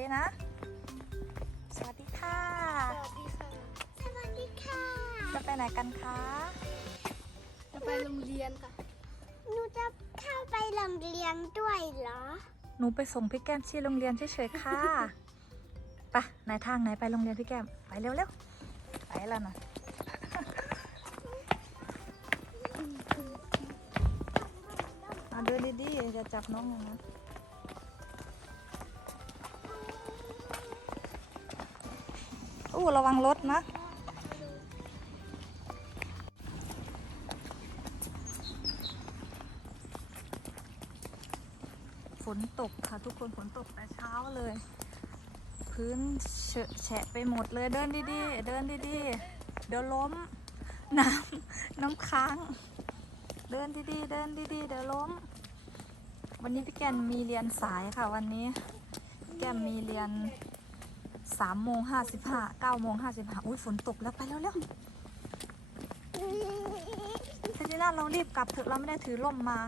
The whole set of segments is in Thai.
ด้วยนะ สวัสดีค่ะ สวัสดีค่ะ สวัสดีค่ะ จะไปไหนกันคะ จะไปโรงเรียนค่ะ หนูจะเข้าไปโรงเรียนด้วยเหรอ หนูไปส่งพี่แก้มที่โรงเรียนเฉยๆค่ะ ไปไหนทางไหนไปโรงเรียนพี่แก้ม ไปเร็วๆ ไปแล้วนะมาเดินดีๆจะจับน้องนะ อู้ระวังรถนะ ฝนตกค่ะทุกคนฝนตกแต่เช้าเลย พื้นเฉะแฉะไปหมดเลยเดินดีๆ เดินดีๆ เดี๋ยวล้ม น้ำน้ำค้าง เดินดีๆ เดินดีๆ เดี๋ยวล้ม วันนี้พี่แกนมีเรียนสายค่ะวันนี้ แกมมีเรียน สามโมงห้าสิบห้าเก้าโมงห้าสิบห้าอุ้ยฝนตกแล้วไปแล้วเร็วๆทีนี้เรารีบกลับเถอะเราไม่ได้ถือร่มมา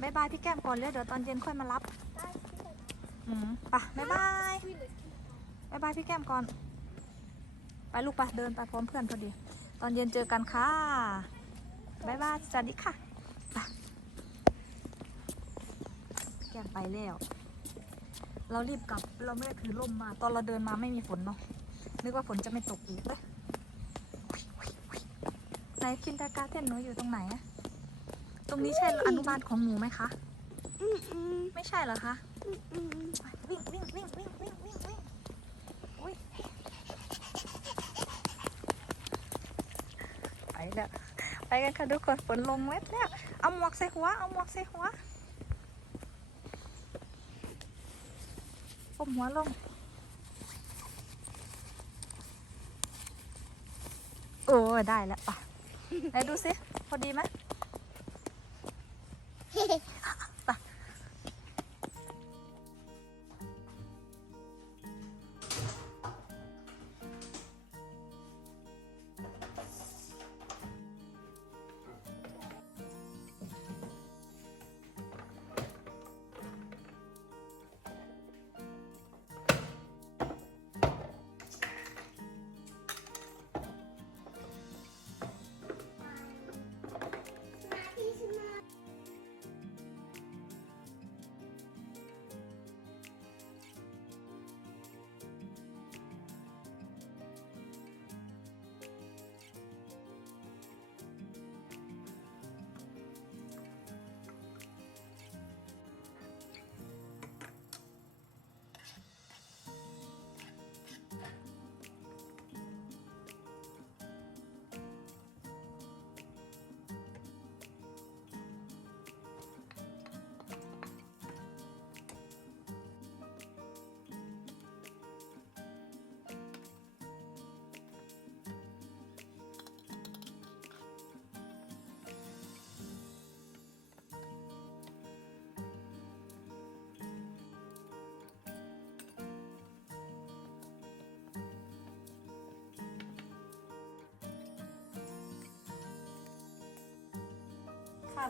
บายบายพี่แก้มก่อนเลยเดี๋ยวตอนเย็นค่อยมารับอืมไปบายบายบายบายพี่แก้มก่อน ไปลูกไปเดินไปพร้อมเพื่อนพอดี ตอนเย็นเจอกันค่ะบายบายสวัสดีค่ะไปพี่แก้มไปแล้ว เรารีบกลับเราไม่ได้ถือร่มมา ตอนเราเดินมาไม่มีฝนเนาะนึกว่าฝนจะไม่ตกอีกเลยไหนคินดาการ์เทนหนูอยู่ตรงไหนอะตรงนี้ใช่อนุบาลของหนูไหมคะอืมอืมไม่ใช่เหรอคะอืมอืมวิ่งวิ่งวิ่งวิ่งวิ่งวิ่งวิ่งอุ้ยไปแล้วไปกันค่ะทุกคนฝนลงเม็ดแล้วเอาหมวกใส่หัวเอาหมวกใส่หัว ก้มหัวลง โอ้ได้แล้วป่ะไหนดูสิพอดีไหม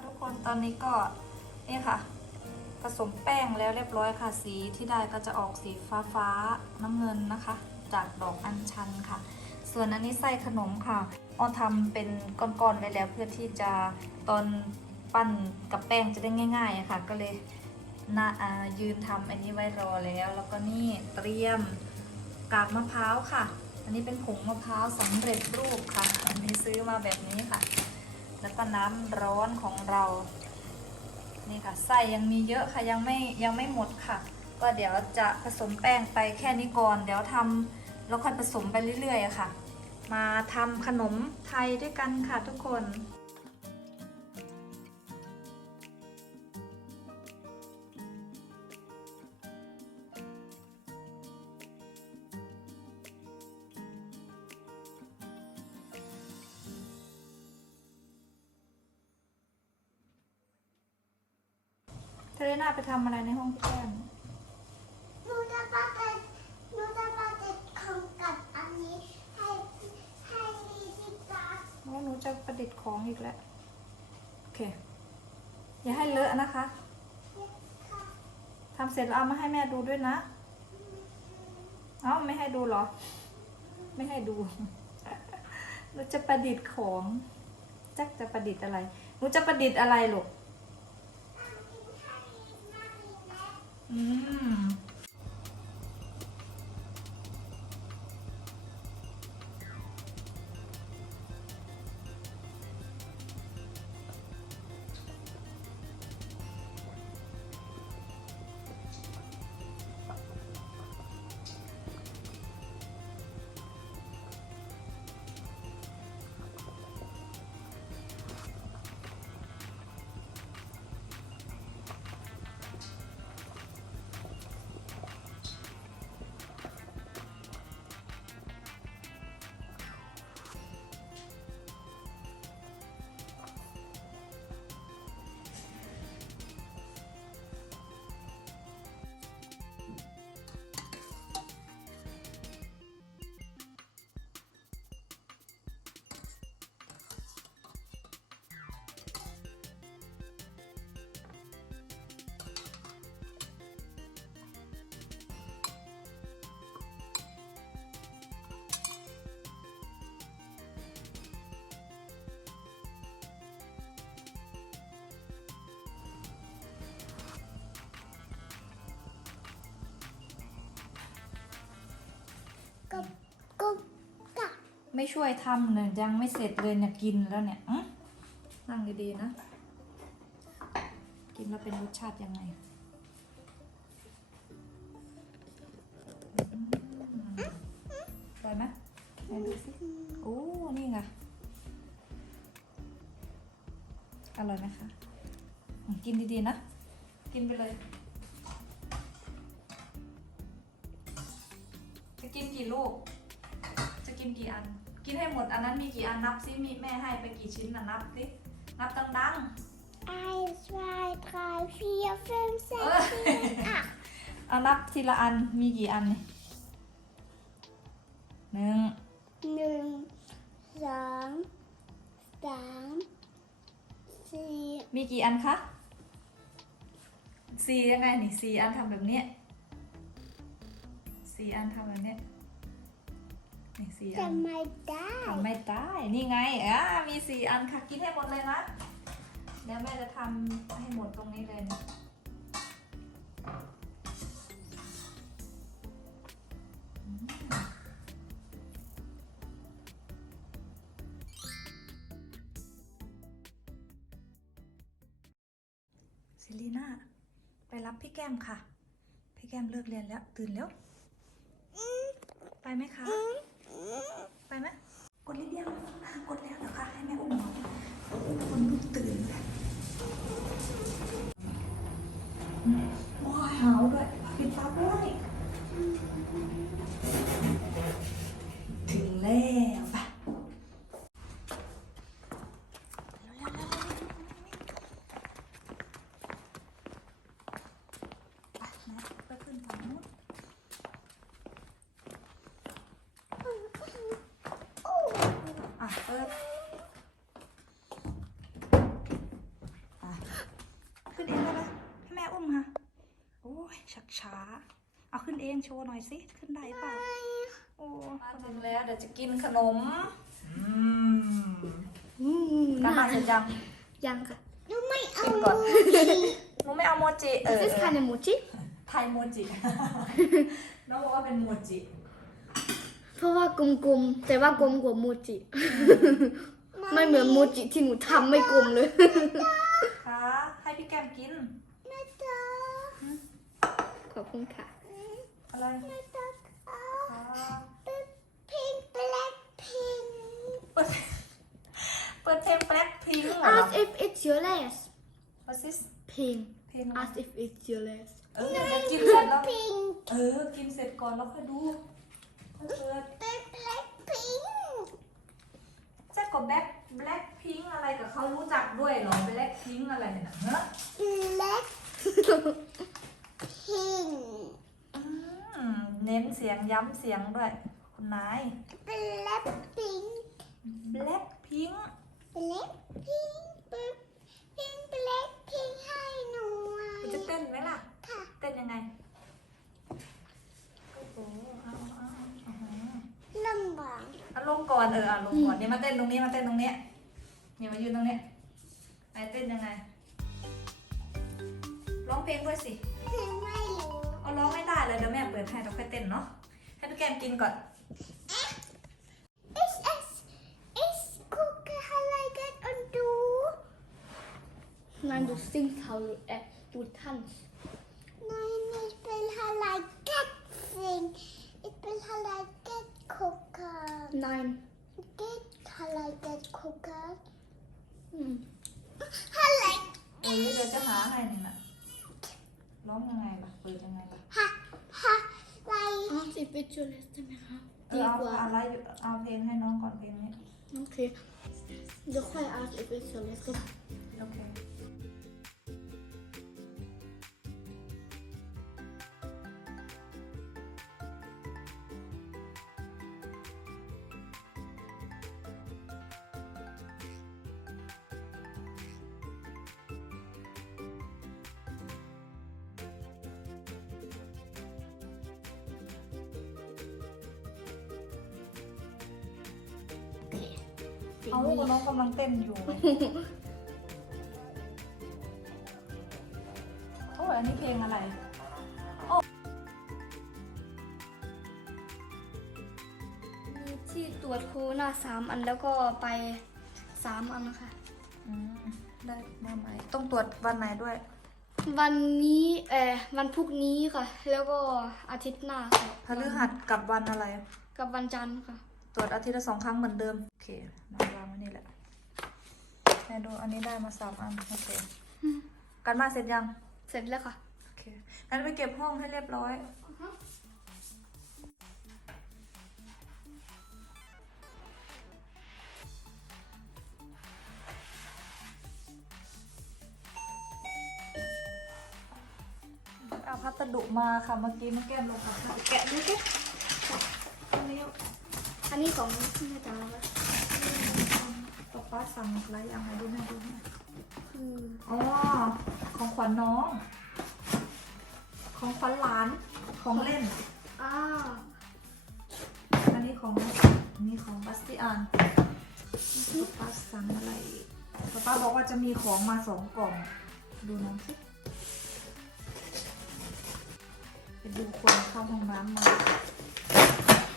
ทุกคนตอนนี้ก็นี่ค่ะ ผสมแป้งแล้วเรียบร้อยค่ะสีที่ได้ก็จะออกสีฟ้าฟ้าๆน้ำเงินนะคะ จากดอกอัญชันค่ะ ส่วนอันนี้ไส้ขนมค่ะออนทำเป็นก้อนๆไว้แล้วเพื่อที่จะตอนปั้นกับแป้งจะได้ง่ายๆอะค่ะ ก็เลยนาอ่ายืนทำอันนี้ไว้รอแล้ว แล้วก็นี่เตรียมกากมะพร้าวค่ะ อันนี้เป็นผงมะพร้าวสำเร็จรูปค่ะ อันนี้ซื้อมาแบบนี้ค่ะ แล้วก็น้ำร้อนของเรา นี่ค่ะไส้ยังมีเยอะค่ะยังไม่ยังไม่หมดค่ะ ก็เดี๋ยวจะผสมแป้งไปแค่นี้ก่อน เดี๋ยวทำแล้วค่อยผสมไปเรื่อยๆค่ะ มาทำขนมไทยด้วยกันค่ะทุกคนำอะไรในห้องพี่แก้มหนูจะปาเต็ดหนูจะปาเต็ดของกับอันนี้ให้ให้ที่ตาว่าหนูจะประดิษฐ์ของอีกแล้วโอเค อย่าให้เลอะนะคะค่ะทำเสร็จแล้วเอามาให้แม่ดูด้วยนะคเอ้าไม่ให้ดูเหรอ ไม่ให้ดูหนูจะประดิษฐ์ของจักจะประดิษฐ์อะไรหนูจะประดิษฐ์อะไรลูก อื กับกับกับไม่ช่วยทำเนี่ยยังไม่เสร็จเลยเนี่ยกินแล้วเนี่ยอื้อนั่งดีๆนะ กินแล้วเป็นรสชาติยังไงอืมอร่อยไหมไหนดูสิโอ้นี่ไงอร่อยไหมคะอืมกินดีๆนะ กินไปเลย จะกินกี่ลูก จะกินกี่อัน กินให้หมดอันนั้นมีกี่อันนับซิมีแม่ให้ไปกี่ชิ้นนะนับสินับดัง eins zwei drei vier fünf ๆเอ sechs อ sieben acht เอานับทีละอันมีกี่อันนี่หนึ่งหนึ่งสองสามสี่มีกี่อันคะสี่ยังไงนี่สี่อันทำแบบเนี้ย สี่อันทำแบบเนี้ยนี่สี่อันทำไมได้ทำไม่ได้ นี่ไงอ่ามีสี่อันค่ะกินให้หมดเลยนะเดี๋ยวแม่จะทำให้หมดตรงนี้เลยนะอืมซิลีน่าไปรับพี่แก้มค่ะ พี่แก้มเลิกเรียนแล้ว ตื่นแล้ว ไปไหมคะ ไปไหมกดลิฟต์ยังกดแล้วนะคะให้แม่อุ้มน้องคนลูกตื่นเลยว้ายหาวด้วยปิดตาด้วยถึงแล้วไปเร็วๆๆๆๆไปนะไปขึ้นฝั่งนู้น อะเปิดอะขึ้นเองได้ไหมให้แม่อุ้มค่ะ โอ้ย ชักช้า เอาขึ้นเองโชว์หน่อยสิ ขึ้นได้เปล่าโอ้มาถึงแล้วเดี๋ยวจะกินขนมอืมอืมร้านอาหารเสร็จยังยังค่ะหนูไม่เอากินก่อนหนูไม่เอาโมจิเออ This เออ kind of mochi ไทยโมจิ น้องบอกว่าเป็นโมจิ เพราะว่ากลมๆ แต่ว่ากลมกว่าโมจิ ไม่เหมือนโมจิที่หนูทำไม่กลมเลย ค่ะ ให้พี่แก้มกินแม่จ๋า ขอบคุณค่ะ อะไรแม่จ๋าค่ะค่ะเป็นพิงแบล็คพิงเปิดเปิดเพลงแบล็คพิงค์เหรอ As if it's your last What's this pain เพลงอะไร As if it's your last เออเดี๋ยวกินเสร็จแล้วพิงเออ กินเสร็จก่อนแล้วค่อยดูค่อยเปิดเป็นแบล็คพิงแจ็คกับแบล็คแบล็คพิงค์อะไรกับเขารู้จักด้วยเหรอแบล็คพิงค์อะไรเนี่ยเนอะแบล็ คพิงอืมเน้นเสียงย้ำเสียงด้วย คุณนาย แบล็คพิงแบล็คพิงค์แบล็คพิงเป็นพิงแบล็คพิงให้หนูอะคุณจะเต้นไหมล่ะ ค่ะเต้นยังไง โอ้โหเอาเอาลงก่อนเอออะลงก่อนนี่มาเต้นตรงนี้มาเต้นตรงนี้นี่มายืนตรงนี้ไอเต้นยังไง ร้องเพลงด้วยสิไม่รู้เอา ร้องไม่ได้เลยเดี๋ยวแม่เปิดให้เราค่อยเต้นเนาะ ให้พี่แกมกินก่อน Is es is gucke Highlight und du Nein, du singst halt, äh, du tanzt. Nein ich will Highlight singen ich will Highlight gucken Nein. geht Highlight gucken Hm. Highlight เออเดี๋ยวจะหาให้นี่นะ ร้องยังไงล่ะเปิดยังไงล่ะ ha ha Highlight Ach, ich bitte schon letzte Mal. เออเอาเอาไลฟ์เอาเพลงให้น้องก่อนเพลงนี้ Okay. Du kan jag ich bitte schon letzte Mal. โอเค เอาลูกกับน้องกำลังเต้นอยู่โอ้ยอันนี้เพลงอะไรมีที่ตรวจโควิดสามอันแล้วก็ไปสามอันค่ะ อืมได้มาใหม่ต้องตรวจวันไหนด้วย วันนี้เออวันพรุ่งนี้ค่ะ แล้วก็อาทิตย์หน้าค่ะพฤหัสกับวันอะไร กับวันจันทร์ค่ะ ตรวจอาทิตย์ละสองครั้งเหมือนเดิม โอเคน้องวางไว้นี่แหละแม่ดูอันนี้ได้มาสามอัน โอเค การบ้านเสร็จยัง เสร็จแล้วค่ะ โอเคงั้นไปเก็บห้องให้เรียบร้อย เอาพัสดุมาค่ะ เมื่อกี้มันแก้มลงค่ะ แกะดูสิอันนี้ อันนี้ของแม่จ๋าค่ะป๊าป้าสั่งหลายอย่างมาดูแม่ดูแม่คืออ๋อของขวัญน้อง ของขวัญหลานของเล่นอ้าอันนี้ของอันนี้ของบัสติอันป๊าสั่งอะไรป๊าป้าบอกว่าจะมีของมาสองกล่อง ดูน้องสิไปดูคนเข้าห้องน้ำมา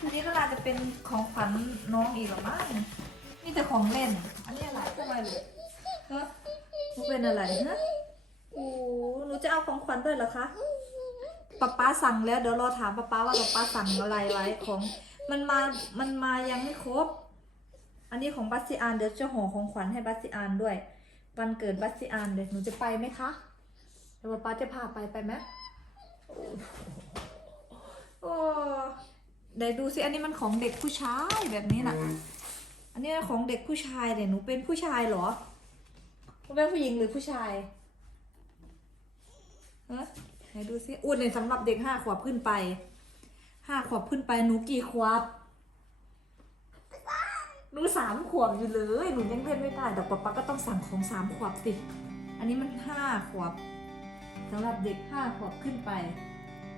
อันนี้ก็น่าจะเป็นของขวัญน้องอีกหรอมั้งนี่แต่ของเล่น อันนี้อะไรพวกอะไรเลยฮะมันเป็นอะไรฮะโอ้หนูจะเอาของขวัญด้วยเหรอคะป๊าป๊าสั่งแล้วเดี๋ยวรอถามป๊าป๊าว่าป๊าป๊าสั่งอะไรไว้ของมันมา มันมายังไม่ครบ อันนี้ของบัสซิอานเดี๋ยวจะห่อของขวัญให้บัสซิอานด้วย วันเกิดบัสซิอานเดี๋ยวหนูจะไปไหมคะเดี๋ยวป๊าป๊าจะพาไปไปไหมโอ้ เดี๋ยวดูสิอันนี้มันของเด็กผู้ชายแบบนี้น่ะอันนี้ของเด็กผู้ชายเดี๋ยวหนูเป็นผู้ชายเหรอหนูเป็นผู้หญิงหรือผู้ชายเฮ้ไหนดูสิอุ้นเนี่ยสำหรับเด็กห้าขวบขึ้นไปห้าขวบขึ้นไปหนูกี่ขวบหนูสามขวบอยู่เลยหนูยังเล่นไม่ได้ดอกป๊าป๊าก็ต้องสั่งของสามขวบสิอันนี้มันห้าขวบสำหรับเด็กห้าขวบขึ้นไป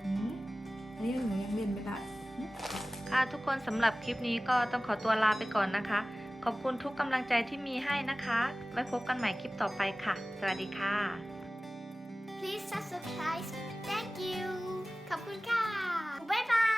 อืมอันนี้หนูยังเล่นไม่ได้ ค่ะทุกคนสำหรับคลิปนี้ก็ต้องขอตัวลาไปก่อนนะคะ ขอบคุณทุกกำลังใจที่มีให้นะคะ ไว้พบกันใหม่คลิปต่อไปค่ะ สวัสดีค่ะ Please subscribe thank you ขอบคุณค่ะบ๊ายบาย